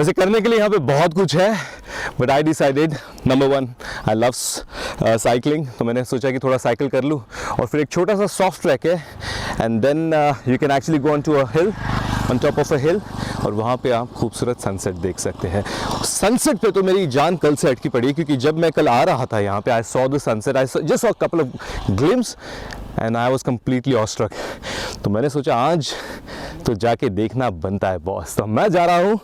वैसे करने के लिए यहाँ पे बहुत कुछ है, but I decided number 1 I love cycling, तो मैंने सोचा कि थोड़ा साइकिल कर लूँ। और फिर एक छोटा सा सॉफ्ट ट्रैक है and then you can actually go on to a hill, on top of a hill, और वहाँ पे आप खूबसूरत सनसेट देख सकते हैं। सनसेट पे तो मेरी जान कल से अटकी पड़ी, क्योंकि जब मैं कल आ रहा था यहाँ पे I saw the sunset, I just saw a couple of glimpse and I was completely awestruck. तो मैंने सोचा आज तो जाके देखना बनता है बॉस। तो मैं जा रहा हूँ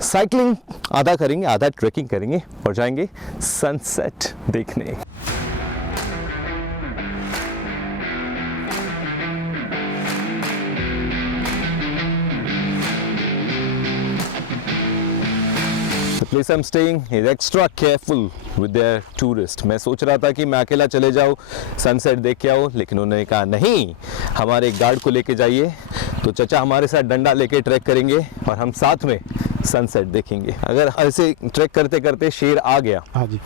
साइकिलिंग, आधा करेंगे, आधा ट्रैकिंग करेंगे और जाएंगे सनसेट देखने। The place I'm staying is extra careful with their tourists. मैं सोच रहा था कि मैं अकेला चले जाऊँ, सनसेट देख के आओ, लेकिन उन्होंने कहा नहीं, हमारे गार्ड को लेके जाइए। तो चचा हमारे साथ डंडा लेके ट्रैक करेंगे और हम साथ में सनसेट देखेंगे। अगर ऐसे ट्रैक करते करते शेर आ गया, हाँ जी,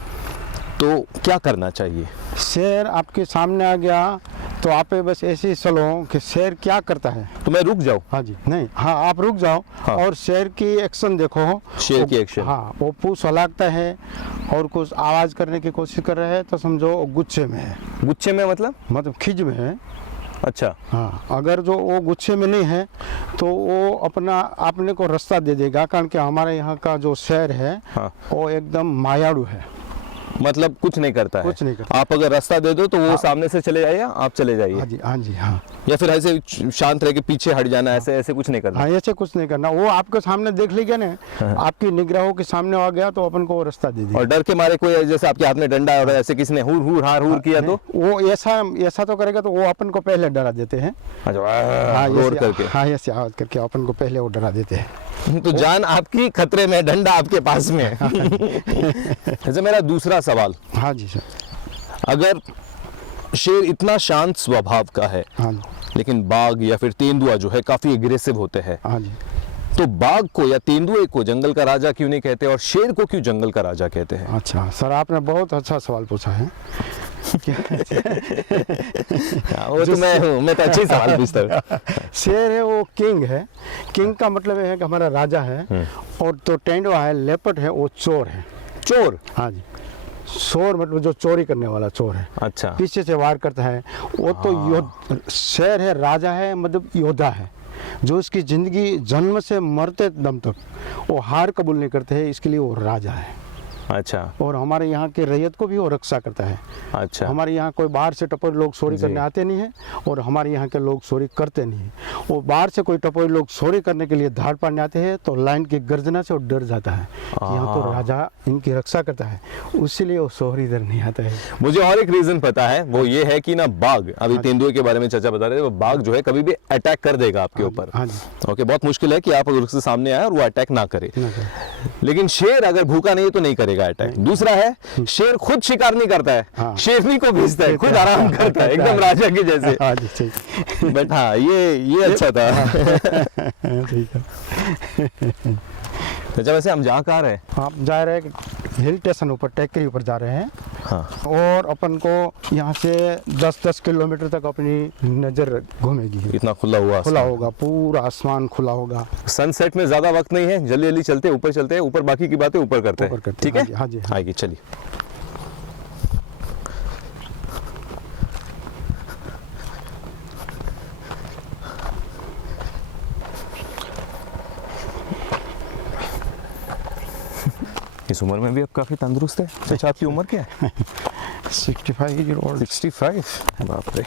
तो क्या करना चाहिए? शेर आपके सामने आ गया तो आप बस ऐसे ही चलो कि शेर क्या करता है। तो मैं रुक जाऊँ? हाँ जी, नहीं, हाँ आप रुक जाओ। हाँ। और शेर की एक्शन देखो, शेर की एक्शन? हाँ, वो पूछ हलाकता है और कुछ आवाज करने की कोशिश कर रहा है तो समझो गुस्से में है। गुच्छे में मतलब खिज में है। अच्छा, हाँ, अगर जो वो गुस्से में नहीं है तो वो अपने को रास्ता दे देगा, कारण कि हमारे यहाँ का जो शेर है हाँ, वो एकदम मायाड़ू है, मतलब कुछ नहीं करता है। कुछ नहीं करता। आप अगर रास्ता दे दो तो वो हाँ। सामने से चले जाइए, आप चले जाइए। हाँ जी, हाँ जी, हाँ, या फिर ऐसे शांत रह के पीछे हट जाना, ऐसे कुछ नहीं करना। हाँ, ऐसे कुछ नहीं करना। वो आपके सामने देख लेगा ना, आपकी निगराहों के सामने आ गया तो अपन को वो रास्ता दे देगा। और डर के मारे कोई जैसे आपके हाथ में डंडा है और ऐसे किसी ने हुर हुर हार हुर किया तो वो ऐसा तो करेगा तो वो अपन को पहले डरा देते हैं। अच्छा, रोर करके। हाँ, ऐसे आवाज करके अपन को पहले वो डरा देते हैं। तो जान आपकी खतरे में, डंडा आपके पास में है। जैसे मेरा दूसरा सवाल, हाँ जी सर। अगर शेर इतना शांत स्वभाव का है, हाँ जी, लेकिन बाघ या फिर तेंदुआ जो है काफी एग्रेसिव होते हैं, हाँ जी। तो बाघ को या तेंदुए को जंगल का राजा क्यों नहीं कहते और शेर को क्यों जंगल का राजा कहते हैं? अच्छा सर, आपने बहुत अच्छा सवाल पूछा है। वो तो मैं तो अच्छे ही सवाल पूछता हूँ। शेर है वो किंग है। किंग का मतलब है कि हमारा राजा है। और तो तेंदुआ है, लेपर्ड है, वो चोर है। चोर? हाँ जी, चोर मतलब जो चोरी करने वाला चोर है। अच्छा, पीछे से वार करता है वो तो शेर है, राजा है, मतलब योद्धा है, जो इसकी जिंदगी जन्म से मरते दम तक वो हार कबूल नहीं करते हैं, इसके लिए वो राजा है। अच्छा, और हमारे यहाँ के रैयत को भी वो रक्षा करता है। अच्छा, हमारे यहाँ कोई बाहर से टपोरी लोग चोरी करने आते नहीं है और हमारे यहाँ के लोग चोरी करते नहीं है। वो बाहर से कोई टपोरी लोग चोरी करने के लिए धाड़ पाड़ने आते हैं तो लाइन की गर्जना से वो डर जाता है कि यहाँ तो राजा इनकी रक्षा करता है, इसीलिए वो चोरी इधर नहीं आता है। मुझे और एक रीजन पता है, वो ये है कि ना बाघ, अभी तेंदुए के बारे में चाचा बता रहे थे, वो बाघ जो है कभी भी अटैक कर देगा आपके ऊपर। हाँ जी, ओके, बहुत मुश्किल है कि आप अगर उसके सामने आए और वो अटैक ना करे। लेकिन शेर अगर भूखा नहीं है तो नहीं करेगा अटैक। दूसरा है, शेर खुद शिकार नहीं करता है, हाँ। शेरनी को भेजता है, खुद आराम करता है, एकदम राजा के जैसे। हाँ जी, ठीक। बट हाँ, ये अच्छा था। ठीक है। अच्छा, वैसे हम जहाँ कहाँ रहे? आप जा रहे हैं हिल स्टेशन ऊपर, टेकरी ऊपर जा रहे हैं। हाँ, और अपन को यहाँ से 10-10 किलोमीटर तक अपनी नज़र घूमेगी। इतना खुला हुआ खुला होगा, पूरा आसमान खुला होगा। सनसेट में ज्यादा वक्त नहीं है, जल्दी जल्दी चलते ऊपर, चलते हैं ऊपर, बाकी की बातें ऊपर करते हैं। ठीक है? हाँ जी, हाँ। आएगी, चलिए। इस उम्र में भी अब काफी तंदुरुस्त है। अच्छा, आपकी उम्र क्या है? 65 65? बाप रे।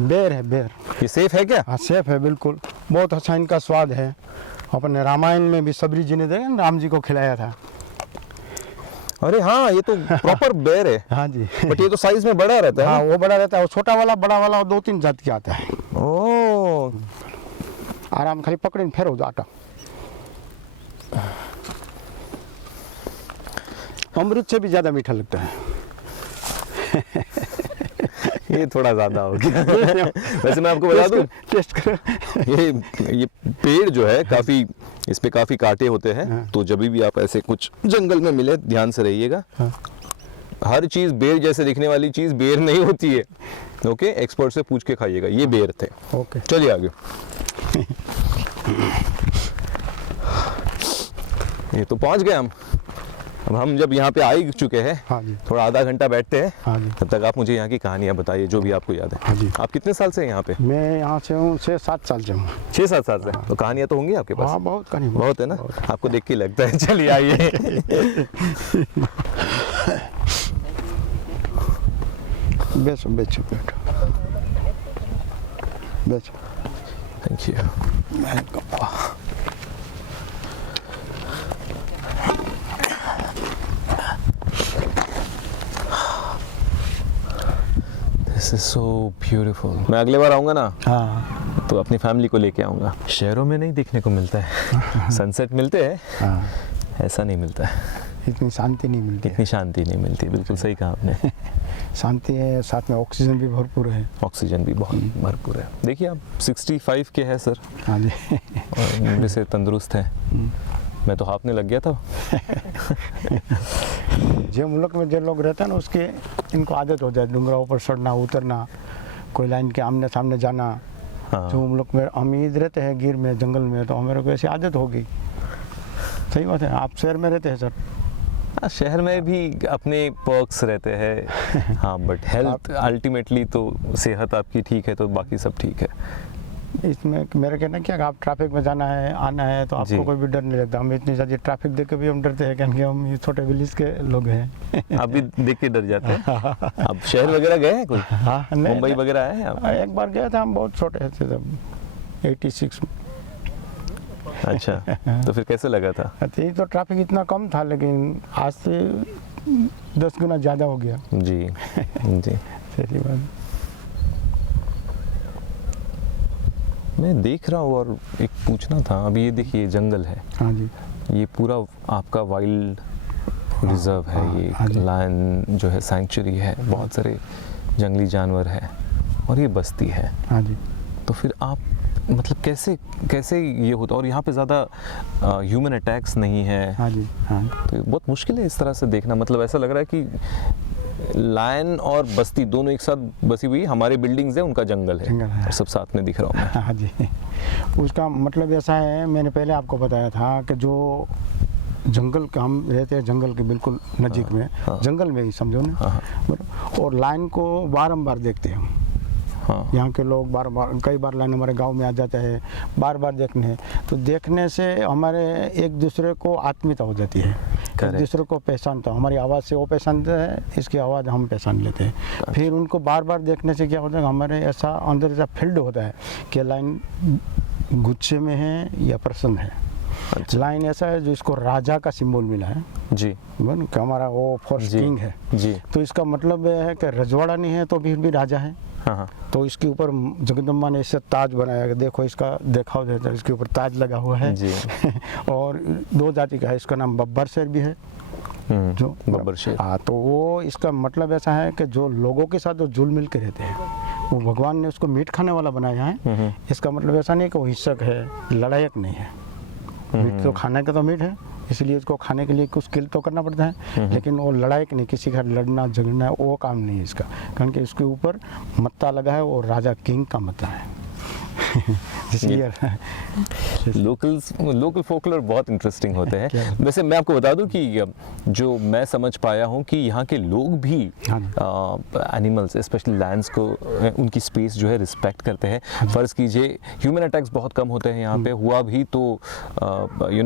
बेर है, बेर। ये सेफ है क्या? हाँ, सेफ है बिल्कुल। बहुत अच्छा इनका स्वाद है। अपने रामायण में भी सबरी जी ने देखा ना, राम जी को खिलाया था। अरे हाँ, ये तो प्रॉपर बेर है। हाँ जी। बट ये तो साइज में बड़ा रहता है। हाँ, वो बड़ा रहता है, वो छोटा वाला, बड़ा वाला, 2-3 जात के आता है। ओ, आराम खाली पकड़े फेरो जाटा। अमृत से भी ज्यादा मीठा लगता है। ये थोड़ा ज्यादा हो गया। वैसे मैं आपको बता दूं, टेस्ट करो। ये पेड़ जो है काफी, इस पे काफी कांटे होते हैं। हाँ। तो जब भी आप ऐसे कुछ जंगल में मिले, ध्यान से रहिएगा। हाँ। हर चीज बेर जैसे दिखने वाली चीज बेर नहीं होती है। ओके, एक्सपर्ट से पूछ के खाइएगा। ये बेर थे। ओके, चलिए आगे। ये तो पहुंच गए हम। अब हम जब यहाँ पे आ ही चुके हैं, हाँ जी। थोड़ा आधा घंटा बैठते हैं, हाँ जी। तब तक आप मुझे यहाँ की कहानियाँ बताइए जो भी आपको याद है। हाँ जी। आप कितने साल से हैं यहाँ पे? मैं यहाँ से हूँ 6-7 साल से हूँ। 6-7 साल से। तो कहानियाँ तो होंगी आपके पास? हाँ बहुत कहानी बहुत है ना, आपको देख के लगता है। चलिए आइए। बैठो बैठो बैठो बैठो। Thank you. This is so beautiful. मैं अगले बार आऊँगा ना हाँ तो अपनी फैमिली को लेके आऊँगा। शहरों में नहीं देखने को मिलता है। सनसेट मिलते हैं, हाँ, ऐसा नहीं मिलता है। इतनी शांति नहीं मिलती है। इतनी शांति नहीं मिलती, बिल्कुल सही कहा आपने। शांति है, साथ में ऑक्सीजन भी भरपूर है। ऑक्सीजन भी बहुत भरपूर है। देखिए आप 65 के हैं सर, हाँ जी। और मुझे से तंदुरुस्त हैं। मैं तो हाफने लग गया था। जो मुल्क में जो लोग रहते हैं ना, उसके इनको आदत हो जाए डूंगराओं पर चढ़ना उतरना, कोई लाइन के आमने सामने जाना। हाँ। जो मुल्क में हम ईद रहते हैं गिर में जंगल में, तो हमारे को ऐसी आदत होगी। सही बात है। आप शहर में रहते हैं सर? हाँ, शहर में भी अपने पर्क्स रहते हैं। हाँ, बट हेल्थ अल्टीमेटली तो सेहत आपकी ठीक है तो बाकी सब ठीक है। इसमें मेरा कहना क्या, आप ट्रैफिक में जाना है आना है तो जी। आपको कोई भी डर नहीं लगता। हम इतनी ज़्यादा ट्रैफिक देख के भी हम डरते हैं, क्योंकि हम ये छोटे विलेज के लोग हैं। आप भी देख के डर जाते हैं? आप शहर वगैरह गए हैं कोई? हाँ, नहीं, मुंबई वगैरह आए हैं आप? एक बार गए थे, हम बहुत छोटे थे तब, 86 में। अच्छा, तो फिर कैसे लगा था? तो ये तो ट्रैफिक इतना कम था, लेकिन आज से 10 गुना ज़्यादा हो गया। जी जी। सही बात। मैं देख रहा हूँ और एक पूछना था। अभी ये देखिए जंगल है, हाँ जी। ये पूरा आपका वाइल्ड रिजर्व है। हाँ ये जी। लायन जो है सैंक्चुरी है, बहुत सारे जंगली जानवर हैं और ये बस्ती है। हाँ जी। तो फिर आप मतलब कैसे कैसे ये होता है? और यहाँ पे ज़्यादा ह्यूमन अटैक्स नहीं है। हाँ जी। हाँ। तो ये बहुत मुश्किल है इस तरह से देखना। मतलब ऐसा लग रहा है कि लायन और बस्ती दोनों एक साथ बसी हुई, हमारे बिल्डिंग्स है, उनका जंगल जंगल है है। और सब साथ में दिख रहा हूँ मैं। हाँ जी। उसका मतलब ऐसा है, मैंने पहले आपको बताया था कि जो जंगल का हम रहते हैं, जंगल के बिल्कुल नज़दीक में, हाँ। जंगल में ही समझो ना। हाँ। और लाइन को बारंबार देखते हैं। हाँ। यहाँ के लोग बार बार, कई बार लाइन हमारे गांव में आ जाता है, बार बार देखने। तो देखने से हमारे एक दूसरे को आत्मीयता हो जाती है, एक दूसरे को पहचानता। हमारी आवाज़ से वो पहचानते हैं, इसकी आवाज़ हम पहचान लेते हैं। फिर उनको बार बार देखने से क्या होता है, हमारे ऐसा अंदर ऐसा फील्ड होता है कि लाइन गुस्से में है या प्रसन्न है। अच्छा। लाइन ऐसा है जो इसको राजा का सिंबल मिला है जी कि हमारा वो फर्स्ट जी। किंग है। जी। तो इसका मतलब यह है कि रजवाड़ा नहीं है तो फिर भी राजा है। हाँ हाँ। तो इसके ऊपर जगदम्बा ने इससे ताज बनाया कि देखो इसका देखाव देता है, इसके ऊपर ताज लगा हुआ है। जी। और 2 जाति का है, इसका नाम बब्बर शेर भी है। जो बब्बर शेर। हाँ, तो वो इसका मतलब ऐसा है कि जो लोगों के साथ जो जुल मिल के रहते हैं, वो भगवान ने उसको मीट खाने वाला बनाया है। इसका मतलब ऐसा नहीं कि वो हिंसक है, लड़ायक नहीं है। मीट तो खाने का तो मीट है, इसलिए इसको खाने के लिए कुछ स्किल तो करना पड़ता है, लेकिन वो लड़ाई नहीं, किसी का लड़ना झगड़ना वो काम नहीं है इसका। कारण कि इसके ऊपर मत्ता लगा है, वो राजा किंग का मत्ता है। इसलिए लोकल फोकलर बहुत इंटरेस्टिंग होते हैं। वैसे मैं आपको बता दूं कि जो मैं समझ पाया हूं कि यहाँ के लोग भी एनिमल्स स्पेशली लैंड्स को, उनकी स्पेस जो है रिस्पेक्ट करते हैं। फ़र्ज़ कीजिए ह्यूमन अटैक्स बहुत कम होते हैं यहाँ पे, हुआ भी तो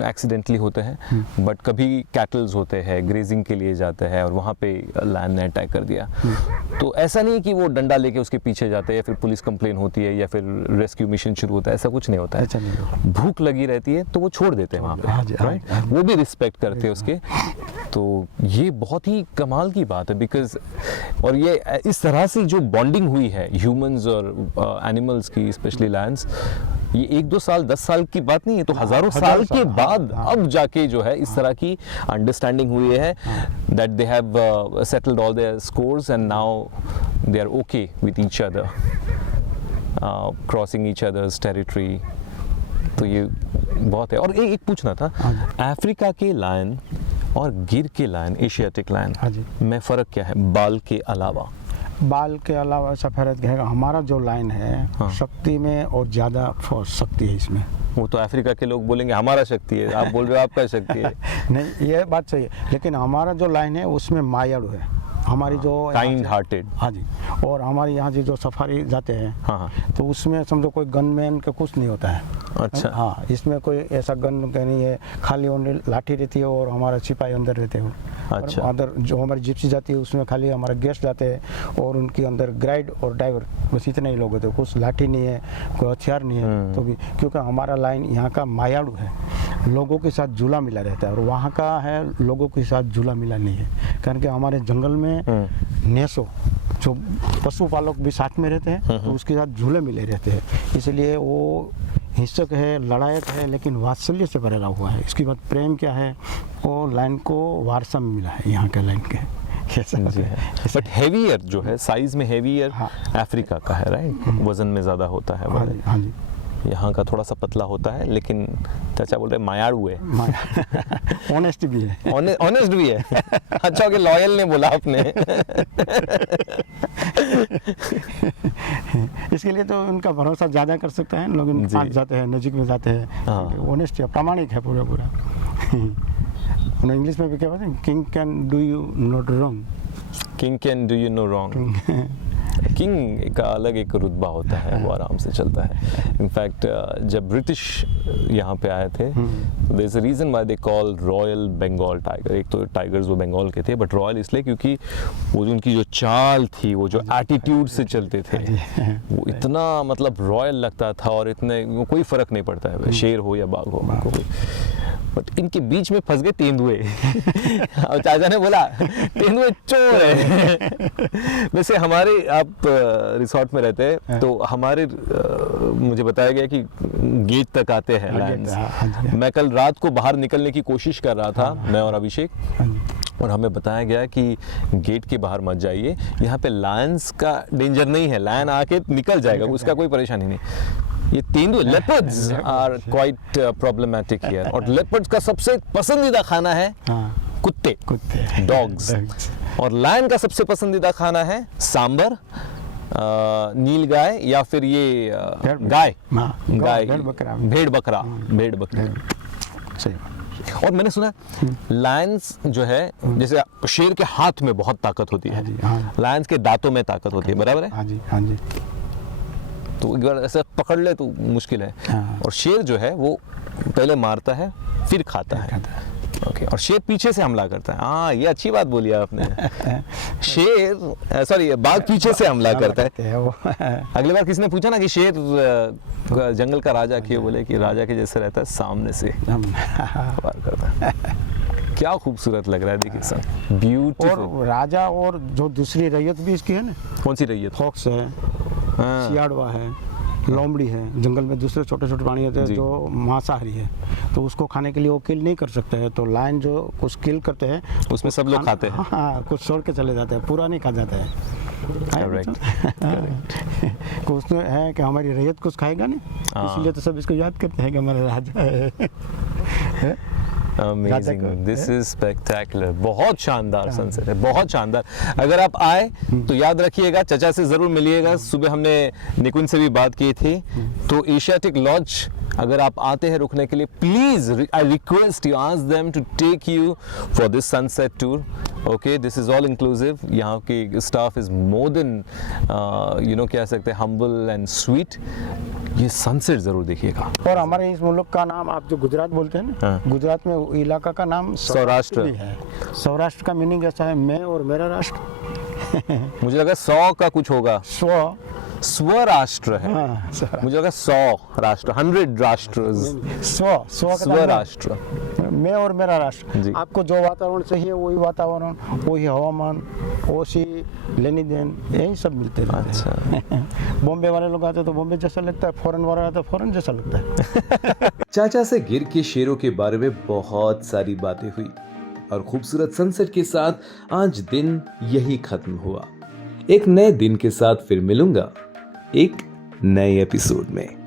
एक्सीडेंटली होते हैं, बट कभी कैटल्स होते हैं ग्रेजिंग के लिए जाते हैं और वहाँ पे लैंड ने अटैक कर दिया। तो ऐसा नहीं कि वो डंडा लेके उसके पीछे जाते हैं या फिर पुलिस कंप्लेन होती है या फिर रेस्क्यू मिशन शुरू होता है, ऐसा कुछ नहीं होता है। भूख लगी रहती है तो वो छोड़ देते हैं वहाँ पे, राइट? वो भी रिस्पेक्ट करते हैं उसके। तो ये बहुत ही कमाल की बात है बिकॉज, और ये इस तरह से जो बॉन्डिंग हुई है ह्यूमंस और एनिमल्स की, स्पेशली लायंस, ये 1-2 साल 10 साल की बात नहीं है, तो हजारों साल के बाद अब जाके जो है इस तरह की अंडरस्टैंडिंग हुई है that they have settled all their scores and now they are okay with each other, crossing each other's territory. तो ये बहुत है। और एक पूछना था, अफ्रीका के लायन और गिर के लायन, एशियाटिक लायन में फ़र्क क्या है बाल के अलावा? बाल के अलावा सफ़ेद कहेगा हमारा जो लाइन है हाँ। शक्ति में और ज़्यादा फोर्स शक्ति है इसमें। वो तो अफ्रीका के लोग बोलेंगे हमारा शक्ति है, आप बोल रहे हो आपका शक्ति है। नहीं ये बात सही है, लेकिन हमारा जो लाइन है उसमें मायाड़ू है। हमारी जो काइंड हार्टेड। हाँ जी, और हमारे यहाँ से जो सफारी जाते हैं हाँ हाँ। तो उसमें समझो कोई गनमैन का कुछ नहीं होता है। अच्छा। हाँ, इसमें कोई ऐसा गन का नहीं है, खाली ओनली लाठी रहती है और हमारा सिपाही अंदर रहते हैं। अच्छा। अंदर जो हमारी जिप्सी जाती है उसमें खाली हमारे गेस्ट जाते हैं और उनके अंदर गाइड और ड्राइवर, बस इतने ही लोग होते हैं। कुछ लाठी नहीं है, कोई हथियार नहीं है। तो भी क्योंकि हमारा लाइन यहाँ का मायाड़ू है, लोगों के साथ जुला मिला रहता है, और वहाँ का है लोगों के साथ जुला मिला नहीं है। कारण कि हमारे जंगल में नेसो जो पशुपालक भी साथ में रहते हैं तो उसके साथ झूले मिले रहते हैं, इसलिए वो हिंसक है, लड़ायक है, लेकिन वात्सल्य से भरेला हुआ है। इसके बाद प्रेम क्या है, वो लाइन को वारसा में मिला है यहाँ के लाइन के। बट हेवियर जो है, साइज में हेवियर हाँ। अफ्रीका का है, राइट? वजन में ज़्यादा होता है। हाँ जी, हाँ जी। यहाँ का थोड़ा सा पतला होता है, लेकिन चाचा बोल रहे हैं मायाड़ू है। ऑनेस्ट भी है। ऑनेस्ट भी है। अच्छा कि लॉयल ने बोला आपने। इसके लिए तो उनका भरोसा ज़्यादा कर सकता है लोग, जी। पास जाते हैं, नज़दीक में जाते हैं। हाँ। ऑनेस्ट है, प्रामाणिक है पूरा पूरा। उन्हें इंग्लिश में भी क्या बोलते हैं, king can do you not wrong. King can do you know wrong. King का अलग एक रुतबा होता है, वो आराम से चलता है। इनफैक्ट जब ब्रिटिश यहाँ पे आए थे, there is a reason why they call royal Bengal tiger. एक तो टाइगर्स वो बंगाल के थे, बट रॉयल इसलिए क्योंकि वो जो उनकी जो चाल थी, वो जो एटीट्यूड से चलते थे, वो इतना मतलब रॉयल लगता था, और इतने कोई फ़र्क नहीं पड़ता है शेर हो या बाघ हो उनको कोई। बट इनके बीच में फंस गए तेंदुए। और चाचा ने बोला तेंदुए चोर है। वैसे हमारे, आप रिसोर्ट में रहते हैं तो हमारे मुझे बताया गया कि गेट तक आते हैं लायंस। मैं कल रात को बाहर निकलने की कोशिश कर रहा था, मैं और अभिषेक, और हमें बताया गया कि गेट के बाहर मत जाइए, यहाँ पे लायंस का डेंजर नहीं है, लायन आके निकल जाएगा, उसका कोई परेशानी नहीं। ये तेंदुए leopards are quite problematic here. और लेपर्ड्स का सबसे पसंदीदा खाना है कुत्ते, डॉग्स। और लायन का सबसे पसंदीदा खाना है सांबर, नील गाय, या फिर ये गाय, भेड़ बकरा। सही। और मैंने सुना लायंस जो है, जैसे शेर के हाथ में बहुत ताकत होती है, लायंस के दांतों में ताकत होती है, बराबर है? हाँ जी, हाँ जी। तो एक बार ऐसे पकड़ ले तो मुश्किल है। और शेर जो है वो पहले मारता है फिर खाता है। ओके। और शेर पीछे से हमला करता है। हाँ, ये अच्छी बात बोली आपने। शेर, सॉरी, बाघ पीछे से हमला करता है। अगली बार किसी ने पूछा ना कि शेर जंगल का राजा क्यों, बोले कि राजा के जैसे रहता है, सामने से वार करता है। क्या खूबसूरत लग रहा है, देखिए सर, ब्यूटीफुल। और राजा और जो दूसरी रैयत भी इसकी है ना। कौन सी रैयत? फॉक्स है, सियाड़वा है, लोमड़ी है। जंगल में दूसरे छोटे छोटे प्राणी होते हैं जो मांसाहारी है, तो उसको खाने के लिए वो किल नहीं कर सकते हैं। तो लायन जो कुछ किल करते हैं उसमें सब लोग खाते हैं। हाँ, कुछ छोड़ के चले जाते हैं, पूरा नहीं खा जाता है। कुछ तो है कि हमारी रैयत कुछ खाएगा नहीं, इसलिए तो सब इसको याद करते हैं कि हमारा राजा है। Amazing, this is spectacular। बहुत शानदार सनसेट है, बहुत शानदार। अगर आप आए तो याद रखिएगा, चचा से ज़रूर मिलिएगा। सुबह हमने निकुंज से भी बात की थी, तो एशियाटिक लॉज अगर आप आते हैं रुकने के लिए, please I request you, ask them to take you for this sunset tour. Okay, this is all inclusive. यहाँ की staff is more than you know, कह सकते हैं हम्बल एंड स्वीट। ये सनसेट ज़रूर देखिएगा। और हमारे इस मुल्क का नाम, आप जो गुजरात बोलते हैं ना, गुजरात में इलाका का नाम सौराष्ट्र है। सौराष्ट्र का मीनिंग ऐसा है, मैं और मेरा राष्ट्र। मुझे लगा 100 का कुछ होगा। स्वराष्ट्र है। मुझे लगा 100 राष्ट्र, 100 राष्ट्र। स्वराष्ट्र, मैं और मेरा राष्ट्र। आपको जो वातावरण चाहिए वही वातावरण, वही हवामान, वही लेनी देन, यही सब मिलते रहते हैं। बॉम्बे वाले लोग आते तो बॉम्बे जैसा लगता है, फॉरेन वाले आते फॉरेन जैसा लगता है। चाचा से गिर के शेरों के बारे में बहुत सारी बातें हुई, और खूबसूरत सनसेट के साथ आज दिन यही खत्म हुआ। एक नए दिन के साथ फिर मिलूंगा एक नए एपिसोड में।